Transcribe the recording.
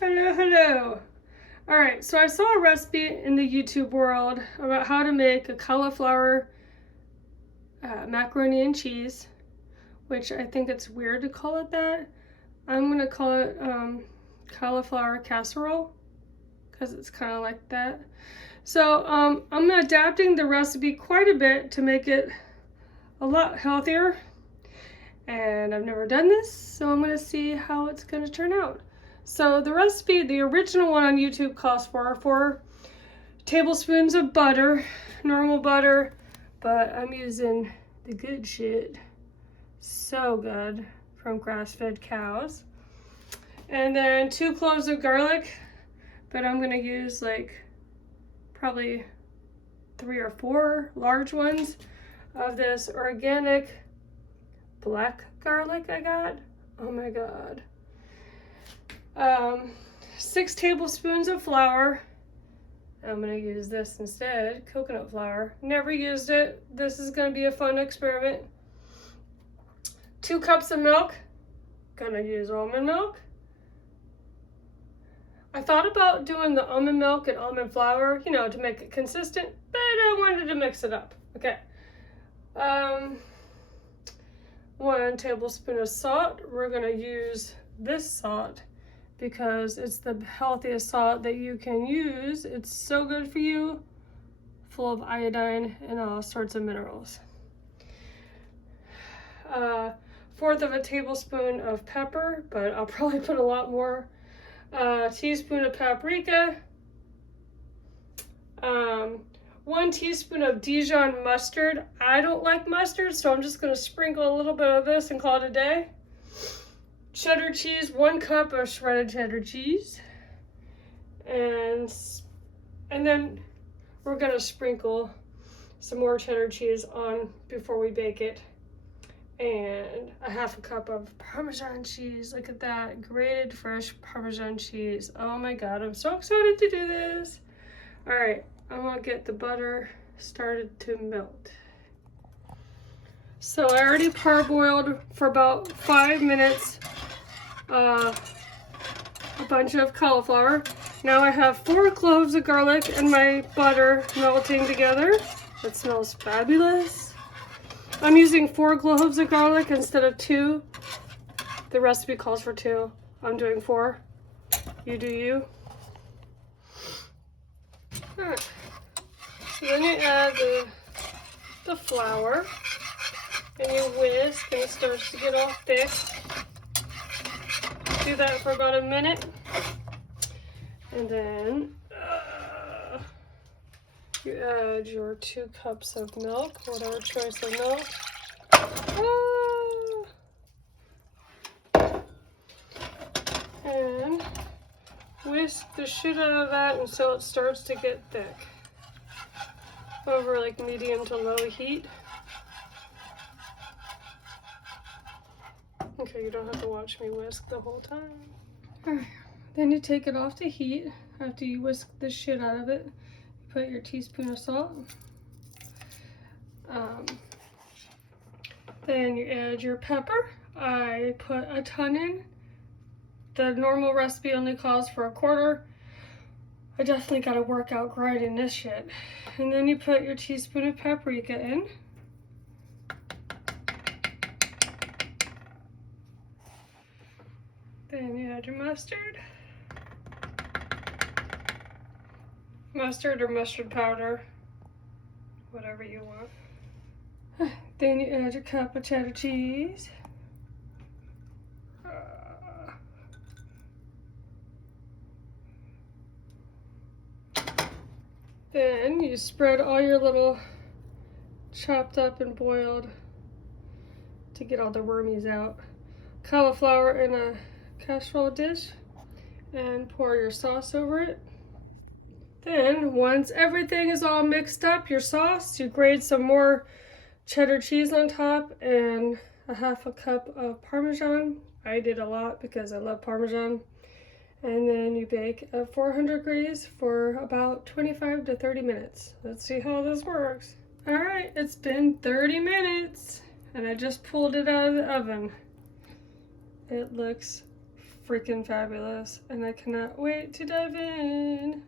Hello, hello. All right, so I saw a recipe in the YouTube world about how to make a cauliflower macaroni and cheese, which I think it's weird to call it that. I'm gonna call it cauliflower casserole because it's kind of like that. So I'm adapting the recipe quite a bit to make it a lot healthier, and I've never done this, so I'm gonna see how it's gonna turn out. So the recipe, the original one on YouTube, calls for 4 tablespoons of butter, normal butter, but I'm using the good shit. So good, from grass-fed cows. And then 2 cloves of garlic, but I'm gonna use like probably 3 or 4 large ones of this organic black garlic I got. Oh my god. 6 tablespoons of flour. I'm gonna use this instead, coconut flour. Never used it. This is gonna be a fun experiment. 2 cups of milk. Gonna use almond milk. I thought about doing the almond milk and almond flour, you know, to make it consistent, but I wanted to mix it up. Okay. 1 tablespoon of salt. We're gonna use this salt because it's the healthiest salt that you can use. It's so good for you, full of iodine and all sorts of minerals. 1/4 of a tablespoon of pepper, but I'll probably put a lot more. A teaspoon of paprika. 1 teaspoon of Dijon mustard. I don't like mustard, so I'm just gonna sprinkle a little bit of this and call it a day. Cheddar cheese, 1 cup of shredded cheddar cheese. And then we're gonna sprinkle some more cheddar cheese on before we bake it. And a 1/2 cup of Parmesan cheese. Look at that, grated fresh Parmesan cheese. Oh my god, I'm so excited to do this. All right, I'm gonna get the butter started to melt. So I already parboiled for about 5 minutes a bunch of cauliflower. Now I have 4 cloves of garlic and my butter melting together. It smells fabulous. I'm using 4 cloves of garlic instead of 2. The recipe calls for 2. I'm doing 4. You do you. All right. So then you add the flour and you whisk and it starts to get all thick. Do that for about a minute. And then you add your 2 cups of milk, whatever choice of milk. And whisk the shit out of that until it starts to get thick. Over like medium to low heat. Okay, you don't have to watch me whisk the whole time. Alright, then you take it off the heat after you whisk the shit out of it. You put your teaspoon of salt. Then you add your pepper. I put a ton in. The normal recipe only calls for 1/4. I definitely gotta work out grinding this shit. And then you put your teaspoon of paprika in. Then you add your mustard. Mustard or mustard powder, whatever you want. Then you add your cup of cheddar cheese. Then you spread all your little chopped up and boiled to get all the wormies out cauliflower in a casserole dish and pour your sauce over it. Then once everything is all mixed up, your sauce, you grate some more cheddar cheese on top and a 1/2 cup of Parmesan. I did a lot because I love Parmesan. And then you bake at 400 degrees for about 25 to 30 minutes. Let's see how this works. All right, it's been 30 minutes and I just pulled it out of the oven. It looks freaking fabulous, and I cannot wait to dive in.